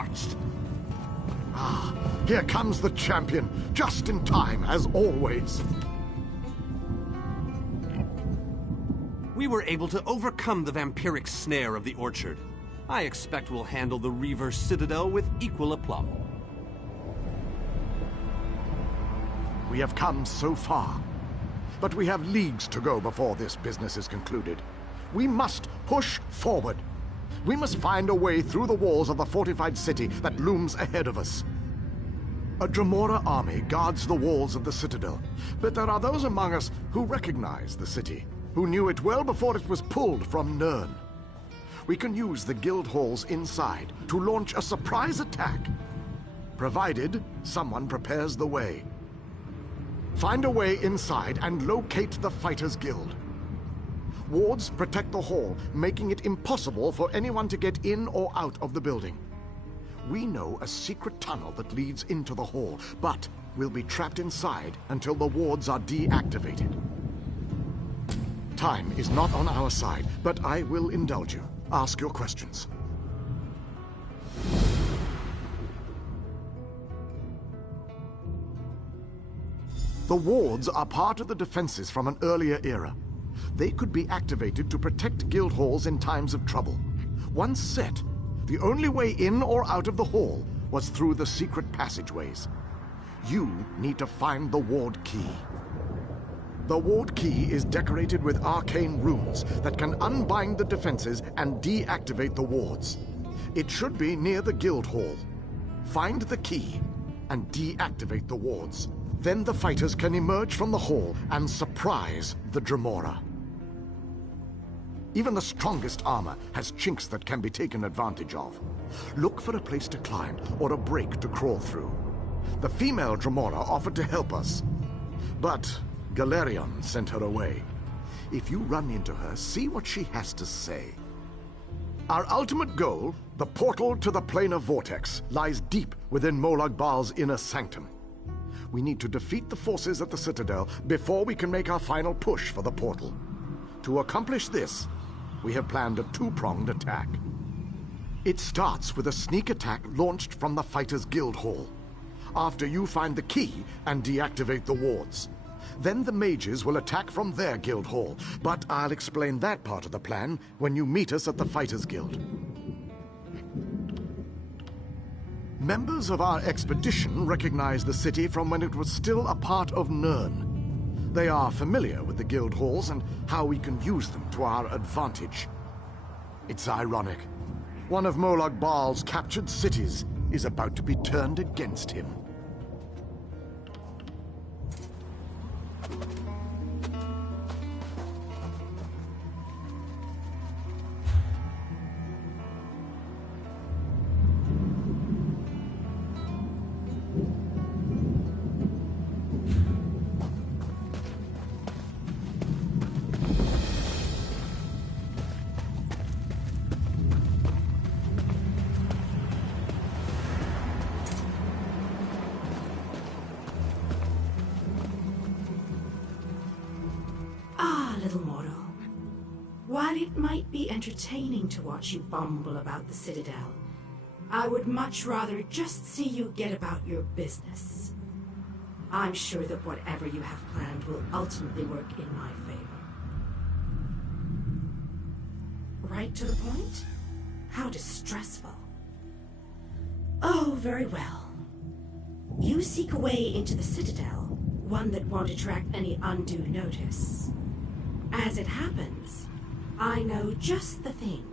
watched. Ah, here comes the champion, just in time, as always. We were able to overcome the vampiric snare of the orchard. I expect we'll handle the Reaver Citadel with equal aplomb. We have come so far, but we have leagues to go before this business is concluded. We must push forward. We must find a way through the walls of the fortified city that looms ahead of us. A Dremora army guards the walls of the Citadel, but there are those among us who recognize the city, who knew it well before it was pulled from Nirn. We can use the guild halls inside to launch a surprise attack, provided someone prepares the way. Find a way inside and locate the Fighters Guild. Wards protect the hall, making it impossible for anyone to get in or out of the building. We know a secret tunnel that leads into the hall, but we'll be trapped inside until the wards are deactivated. Time is not on our side, but I will indulge you. Ask your questions. The wards are part of the defenses from an earlier era. They could be activated to protect guild halls in times of trouble. Once set, the only way in or out of the hall was through the secret passageways. You need to find the ward key. The ward key is decorated with arcane runes that can unbind the defenses and deactivate the wards. It should be near the guild hall. Find the key and deactivate the wards. Then the fighters can emerge from the hall and surprise the Dremora. Even the strongest armor has chinks that can be taken advantage of. Look for a place to climb or a break to crawl through. The female Dremora offered to help us, but Galerion sent her away. If you run into her, see what she has to say. Our ultimate goal, the portal to the Planar Vortex, lies deep within Molag Bal's inner sanctum. We need to defeat the forces at the Citadel before we can make our final push for the portal. To accomplish this, we have planned a two-pronged attack. It starts with a sneak attack launched from the Fighters Guild Hall, after you find the key and deactivate the wards. Then the mages will attack from their guild hall, but I'll explain that part of the plan when you meet us at the Fighters Guild. Members of our expedition recognize the city from when it was still a part of Nirn. They are familiar with the guild halls and how we can use them to our advantage. It's ironic. One of Molag Bal's captured cities is about to be turned against him. Little mortal, while it might be entertaining to watch you bumble about the Citadel, I would much rather just see you get about your business. I'm sure that whatever you have planned will ultimately work in my favor. Right to the point? How distressful. Oh, very well. You seek a way into the Citadel, one that won't attract any undue notice. As it happens, I know just the thing.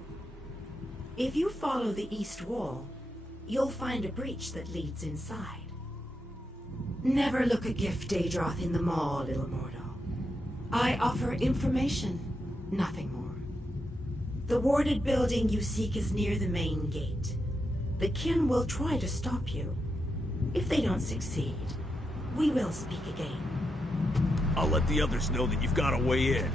If you follow the east wall, you'll find a breach that leads inside. Never look a gift Daedroth in the maw, little mortal. I offer information, nothing more. The warded building you seek is near the main gate. The kin will try to stop you. If they don't succeed, we will speak again. I'll let the others know that you've got a way in.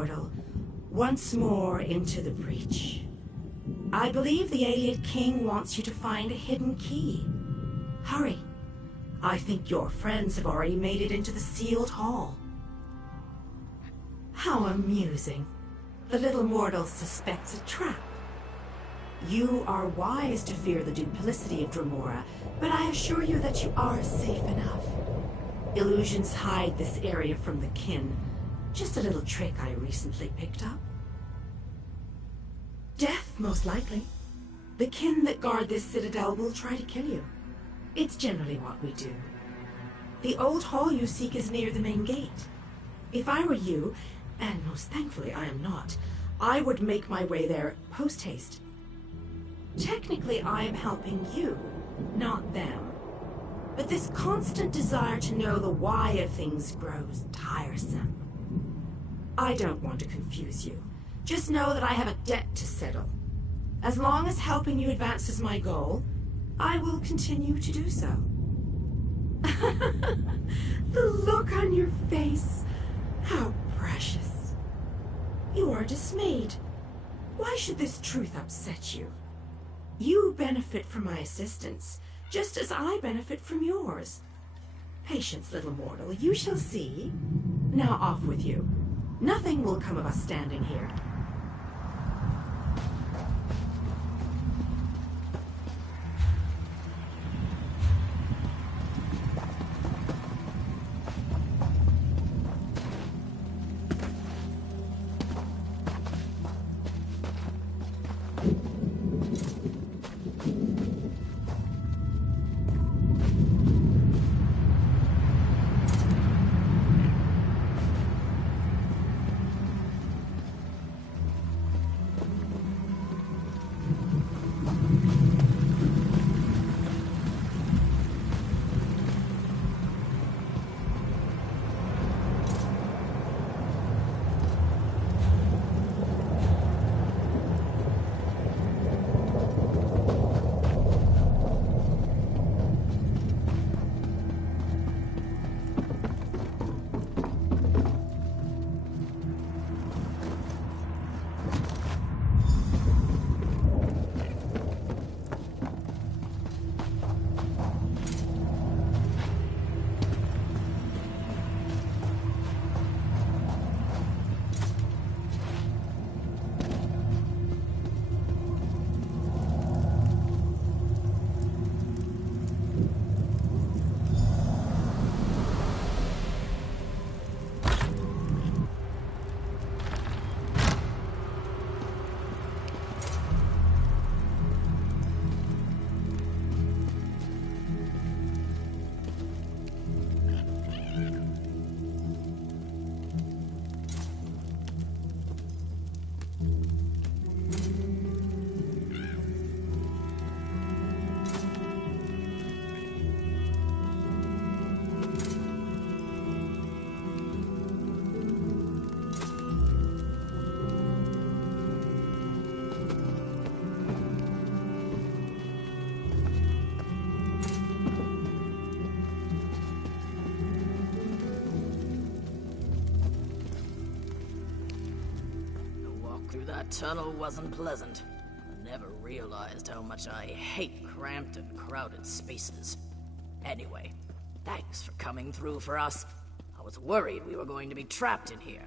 mortal, once more into the breach. I believe the Alien King wants you to find a hidden key. Hurry. I think your friends have already made it into the sealed hall. How amusing. The little mortal suspects a trap. You are wise to fear the duplicity of Dremora, but I assure you that you are safe enough. Illusions hide this area from the kin. Just a little trick I recently picked up. Death, most likely. The kin that guard this citadel will try to kill you. It's generally what we do. The old hall you seek is near the main gate. If I were you, and most thankfully I am not, I would make my way there post-haste. Technically, I am helping you, not them. But this constant desire to know the why of things grows tiresome. I don't want to confuse you. Just know that I have a debt to settle. As long as helping you advances my goal, I will continue to do so. The look on your face. How precious. You are dismayed. Why should this truth upset you? You benefit from my assistance, just as I benefit from yours. Patience, little mortal, you shall see. Now off with you. Nothing will come of us standing here. That tunnel wasn't pleasant. I never realized how much I hate cramped and crowded spaces. Anyway, thanks for coming through for us. I was worried we were going to be trapped in here.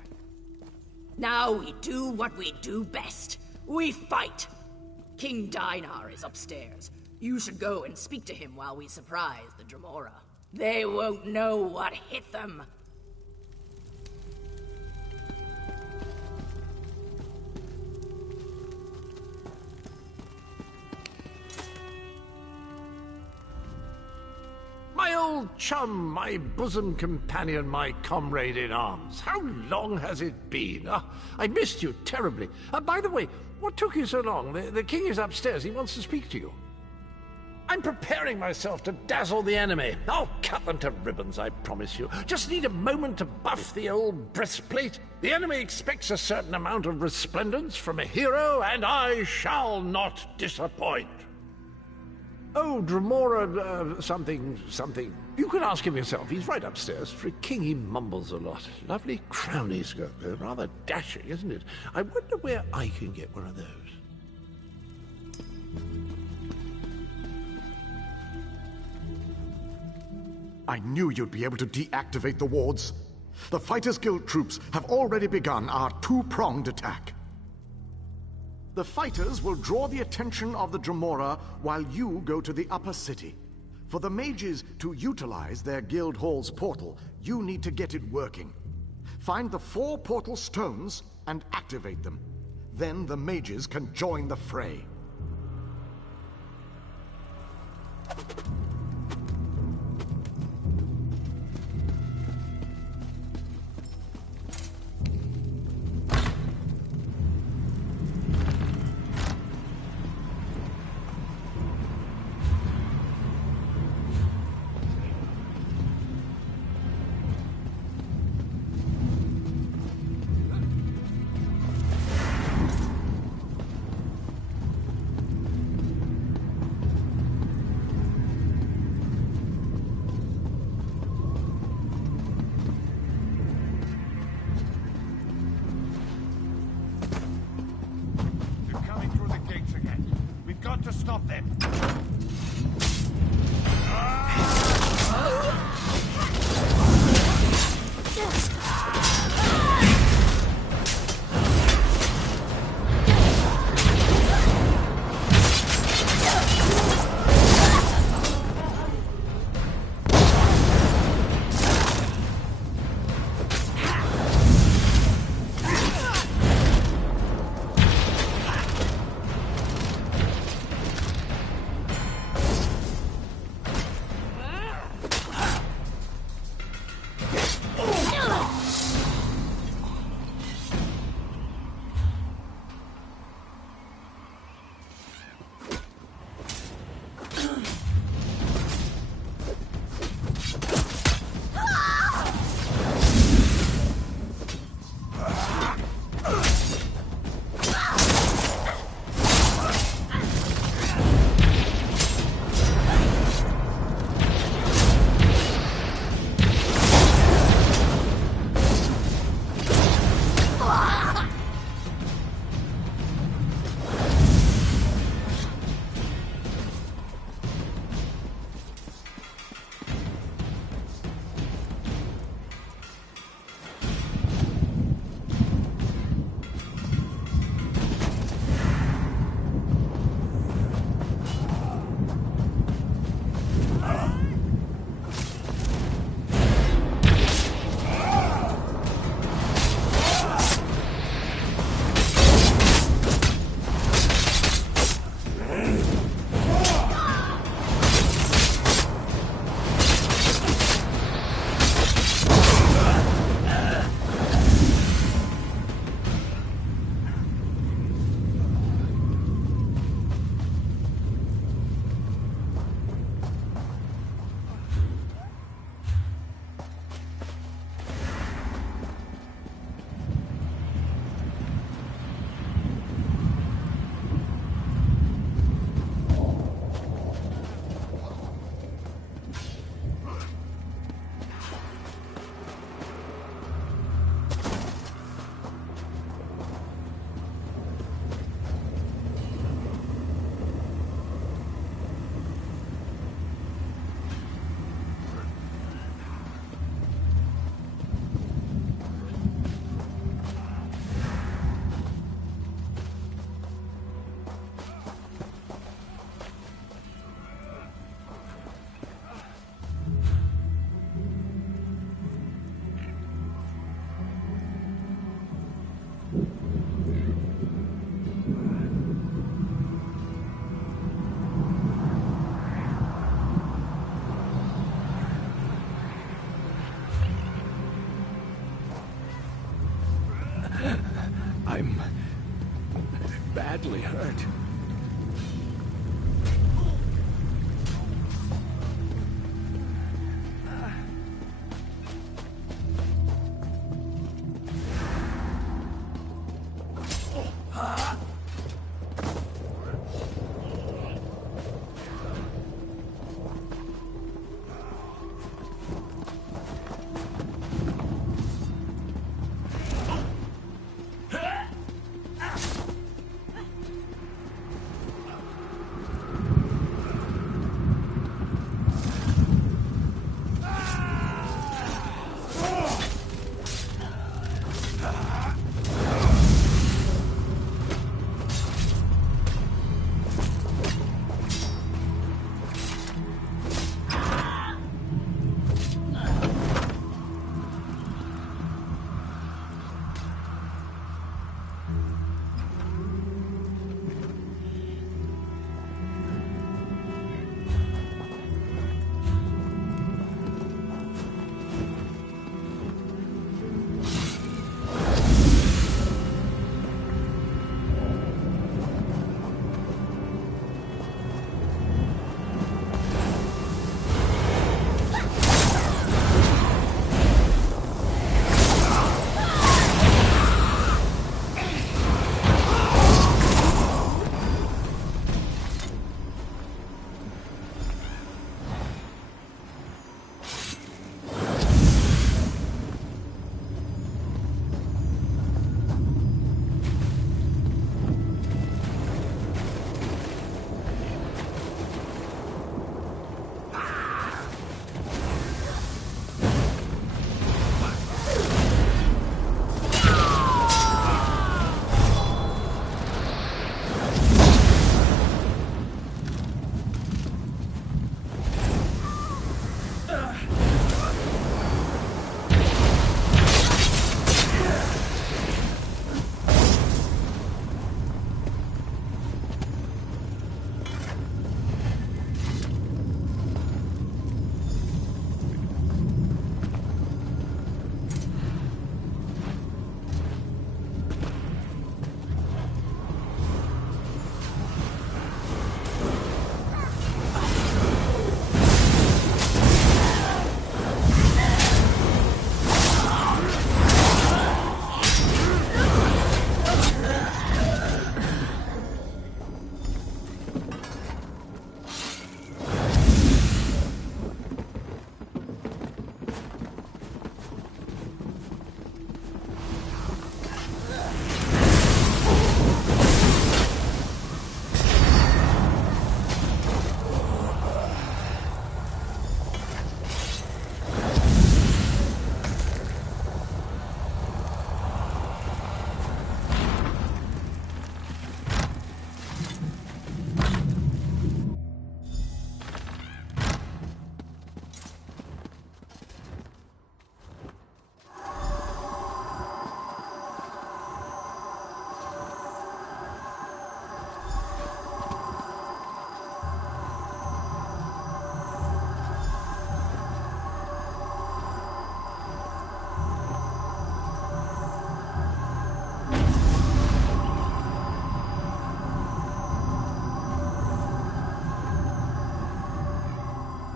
Now we do what we do best. We fight! King Dinar is upstairs. You should go and speak to him while we surprise the Dremora. They won't know what hit them. My old chum, my bosom companion, my comrade in arms. How long has it been? I missed you terribly. By the way, what took you so long? The king is upstairs. He wants to speak to you. I'm preparing myself to dazzle the enemy. I'll cut them to ribbons, I promise you. Just need a moment to buff the old breastplate. The enemy expects a certain amount of resplendence from a hero, and I shall not disappoint. Oh, Dremora, something. You can ask him yourself. He's right upstairs. For a king, he mumbles a lot. Lovely crown he's got, though. Rather dashing, isn't it? I wonder where I can get one of those. I knew you'd be able to deactivate the wards. The Fighters Guild troops have already begun our two-pronged attack. The fighters will draw the attention of the Dremora while you go to the upper city. For the mages to utilize their guild hall's portal, you need to get it working. Find the 4 portal stones and activate them. Then the mages can join the fray. To stop them.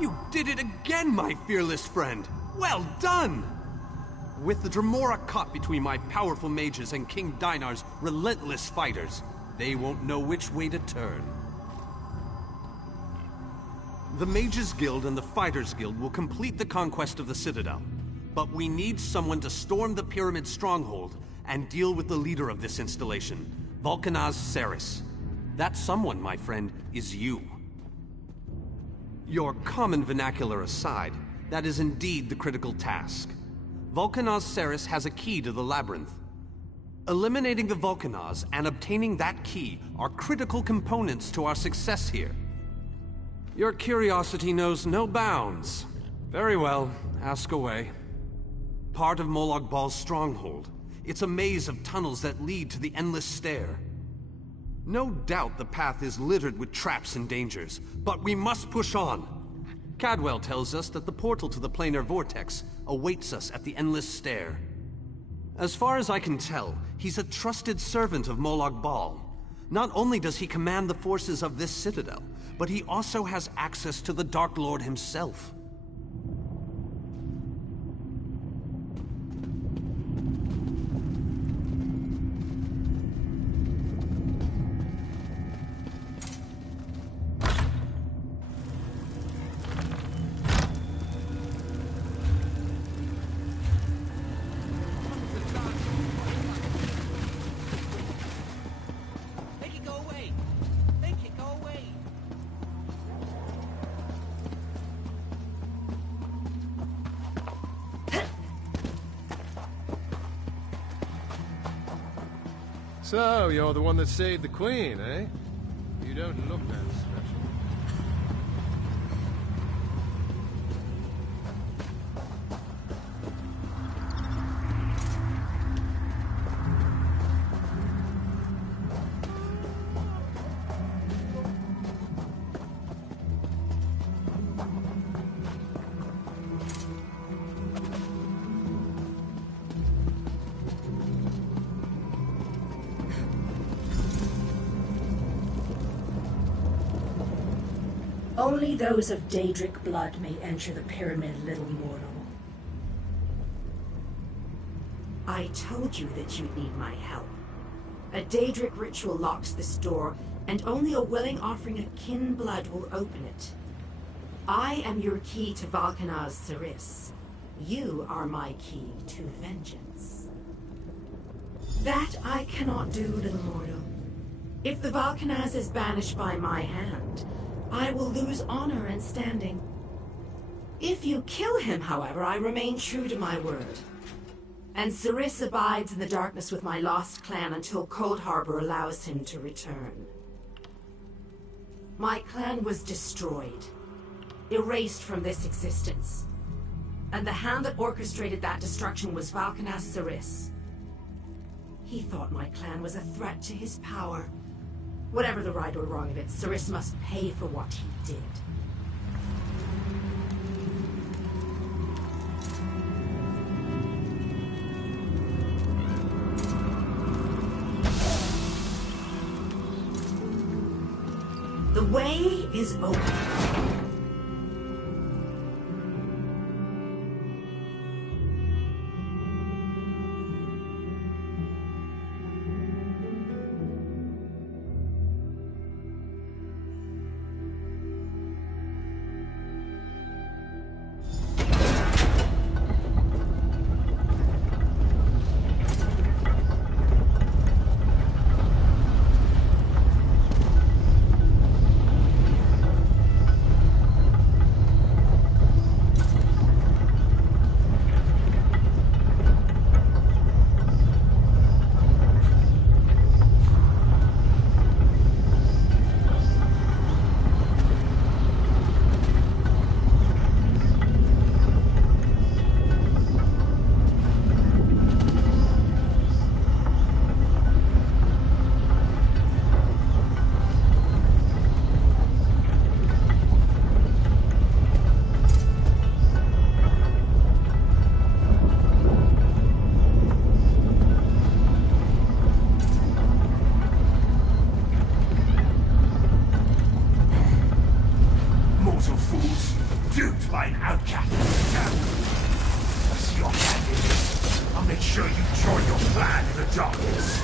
You did it again, my fearless friend! Well done! With the Dremora caught between my powerful mages and King Dinar's relentless fighters, they won't know which way to turn. The Mages Guild and the Fighters Guild will complete the conquest of the Citadel. But we need someone to storm the Pyramid stronghold and deal with the leader of this installation, Vulcanaz Ceres. That someone, my friend, is you. Your common vernacular aside, that is indeed the critical task. Vulcanaz Ceres has a key to the labyrinth. Eliminating the Vulcanaz and obtaining that key are critical components to our success here. Your curiosity knows no bounds. Very well, ask away. Part of Molag Bal's stronghold. It's a maze of tunnels that lead to the Endless Stair. No doubt the path is littered with traps and dangers, but we must push on. Cadwell tells us that the portal to the planar vortex awaits us at the Endless Stair. As far as I can tell, he's a trusted servant of Molag Bal. Not only does he command the forces of this citadel, but he also has access to the Dark Lord himself. So, you're the one that saved the Queen, eh? You don't look that special. Only those of Daedric blood may enter the pyramid, little mortal. I told you that you'd need my help. A Daedric ritual locks this door, and only a willing offering of kin blood will open it. I am your key to Vulcanaz Ceres. You are my key to vengeance. That I cannot do, little mortal. If the Vulcanaz is banished by my hand, I will lose honor and standing. If you kill him, however, I remain true to my word. And Ceres abides in the darkness with my lost clan until Cold Harbor allows him to return. My clan was destroyed, erased from this existence. And the hand that orchestrated that destruction was Vulcanaz Ceres. He thought my clan was a threat to his power. Whatever the right or wrong of it, Ceres must pay for what he did. The way is open. flying outcast. I see your hand in this. I'll make sure you join your plan in the darkness.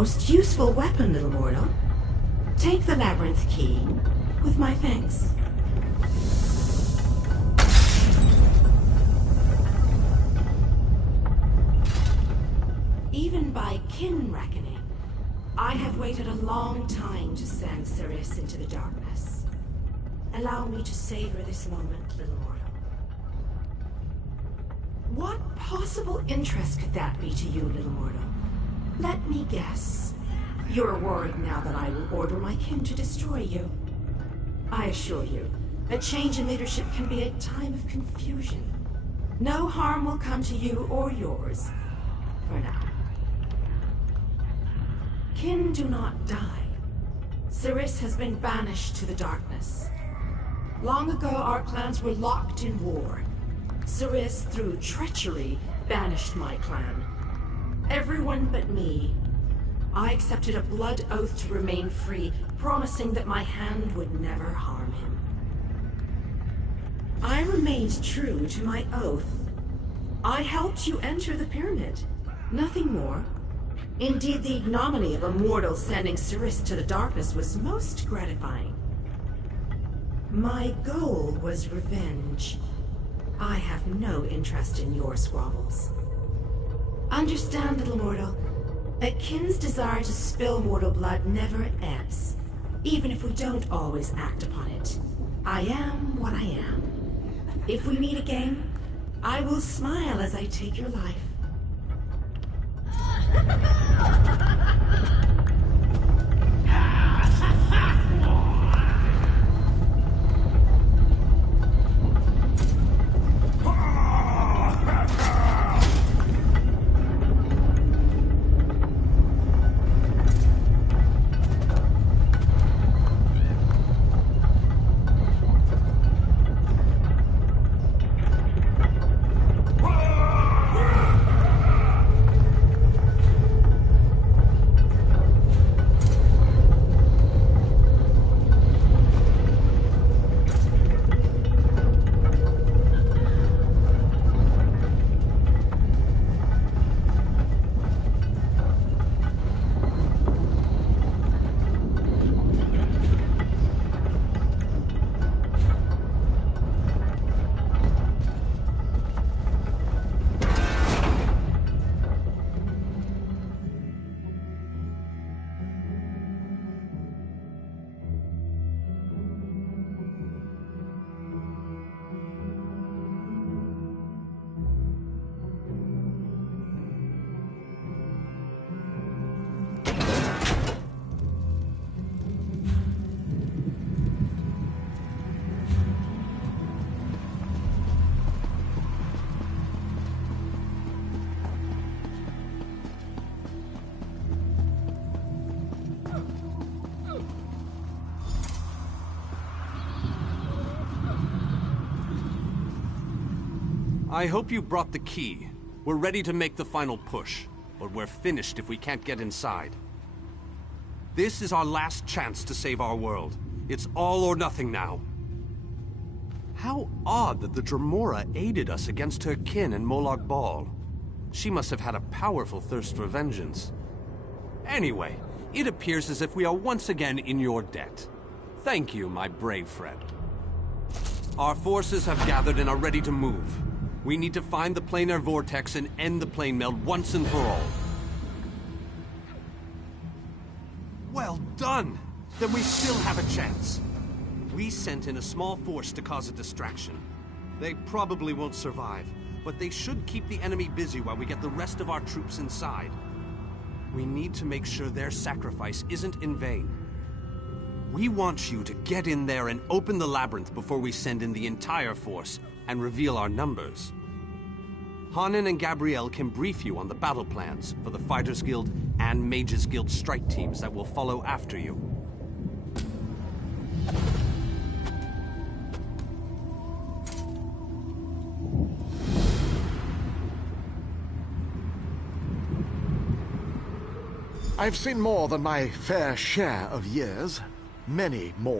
Most useful weapon, little mortal. Take the labyrinth key, with my thanks. Even by kin reckoning, I have waited a long time to send Sirius into the darkness. Allow me to savor this moment, little mortal. What possible interest could that be to you, little mortal? Let me guess. You're worried now that I will order my kin to destroy you. I assure you, a change in leadership can be a time of confusion. No harm will come to you or yours, for now. Kin do not die. Sirius has been banished to the darkness. Long ago, our clans were locked in war. Sirius, through treachery, banished my clan. Everyone but me. I accepted a blood oath to remain free, promising that my hand would never harm him. I remained true to my oath. I helped you enter the pyramid. Nothing more. Indeed, the ignominy of a mortal sending Sirius to the darkness was most gratifying. My goal was revenge. I have no interest in your squabbles. Understand, little mortal, that kin's desire to spill mortal blood never ebbs, even if we don't always act upon it. I am what I am. If we meet again, I will smile as I take your life. I hope you brought the key. We're ready to make the final push, but we're finished if we can't get inside. This is our last chance to save our world. It's all or nothing now. How odd that the Dremora aided us against her kin in Molag Bal. She must have had a powerful thirst for vengeance. Anyway, it appears as if we are once again in your debt. Thank you, my brave friend. Our forces have gathered and are ready to move. We need to find the planar vortex and end the plane meld once and for all. Well done! Then we still have a chance. We sent in a small force to cause a distraction. They probably won't survive, but they should keep the enemy busy while we get the rest of our troops inside. We need to make sure their sacrifice isn't in vain. We want you to get in there and open the labyrinth before we send in the entire force and reveal our numbers. Hanan and Gabrielle can brief you on the battle plans for the Fighters Guild and Mages Guild strike teams that will follow after you. I've seen more than my fair share of years. Many more.